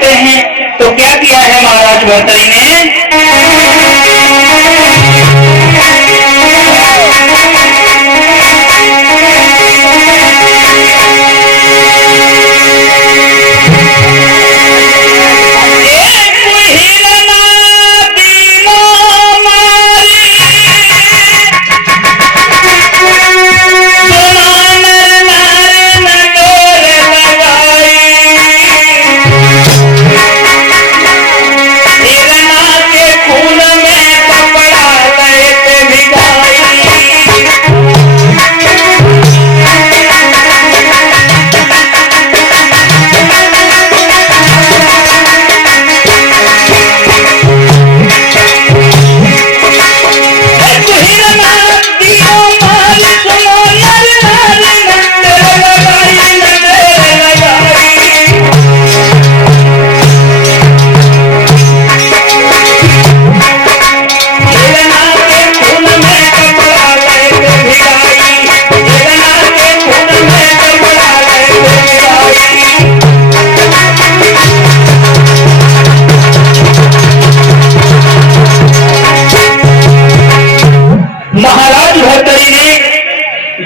चाहते हैं। तो क्या किया है महाराज भर्तरी ने?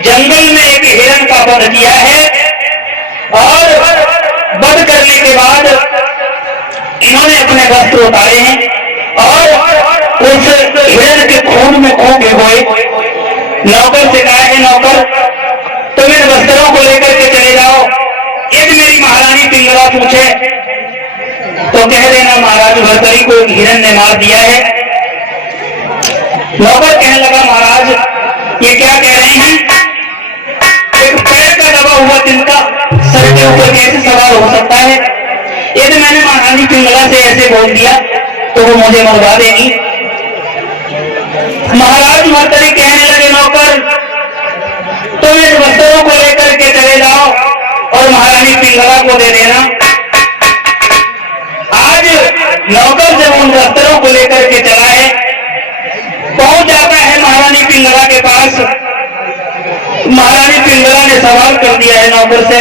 जंगल में एक हिरण का वध किया है और वध करने के बाद इन्होंने अपने वस्त्र उतारे हैं और उस हिरण के खून में खोके हुए नौकर से कहा है, नौकर तुम इन वस्त्रों को लेकर के चले जाओ, यदि मेरी महारानी पिंगला पूछे तो कह देना महाराज भर्तरी को हिरण ने मार दिया है। नौकर कहने लगा, महाराज ये क्या कह रहे हैं? एक पैर का दबा हुआ तिनका सर के ऊपर कैसे सवार हो सकता है? यदि मैंने महारानी पिंगला से ऐसे बोल दिया तो वो मुझे मरवा देगी। महाराज भर्तरी कहने लगे, नौकर तुम इन वस्त्रों को लेकर के चले जाओ और महारानी पिंगला को दे देना। आज नौकर जब उन वस्त्रों को लेकर के चला है, पहुंच जाता है महारानी पिंगला के पास। महारानी पिंगला ने सवाल कर दिया है नौकर से,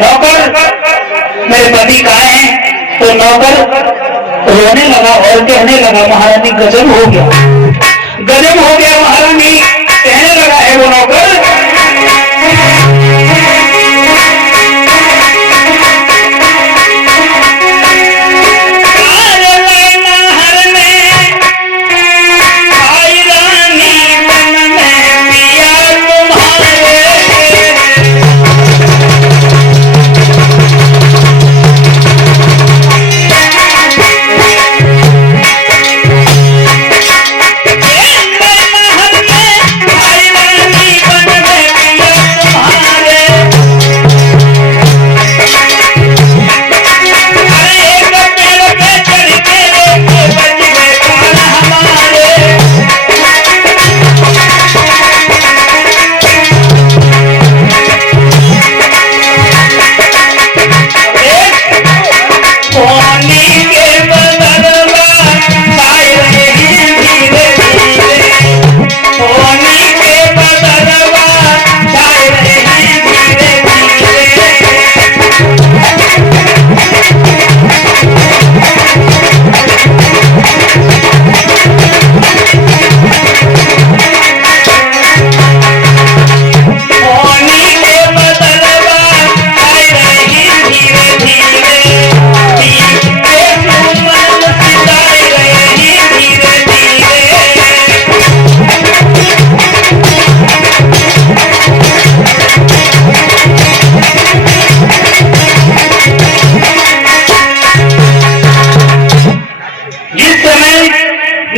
नौकर मेरे पति कहाँ हैं? तो नौकर रोने लगा और कहने लगा, महारानी गजब हो गया, गजब हो गया महारानी। कहने लगा है वो नौकर,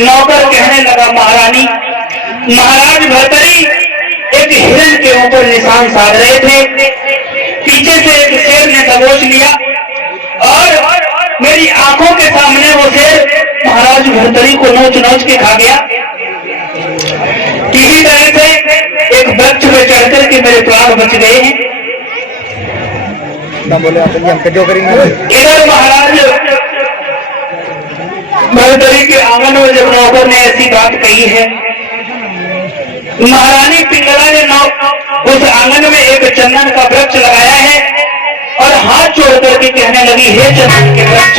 नौकर कहने लगा, महारानी महाराज भर्तरी एक हिरण के ऊपर निशान साध रहे थे, पीछे से एक शेर ने दबोच लिया और मेरी आंखों के सामने वो शेर महाराज भर्तरी को नोच नोच के खा गया। इसी तरह से एक वृक्ष में चढ़कर के मेरे प्राण बच गए हैं। इधर महाराज भर्तरी के आंगन में जब नौकर ने ऐसी बात कही है, महारानी पिंगला ने उस आंगन में एक चंदन का वृक्ष लगाया है और हाथ जोड़ करके कहने लगी, हे चंदन के वृक्ष,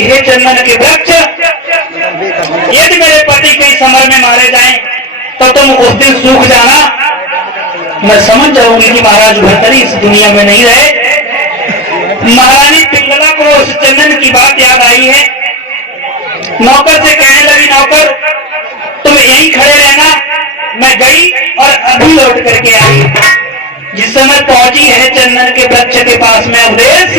हे चंदन के वृक्ष, यदि मेरे पति कई समर में मारे जाएं तो तुम उस दिन सूख जाना। मैं समझ जाऊंगी कि महाराज भर्तरी इस दुनिया में नहीं रहे। महारानी पिंगला को उस चंदन की बात याद आई है। नौकर से कहने लगी, नौकर तुम यहीं खड़े रहना, मैं गई और अभी लौट करके आई। जिस समय पहुंची है चंदन के वृक्ष के पास में अवधेश,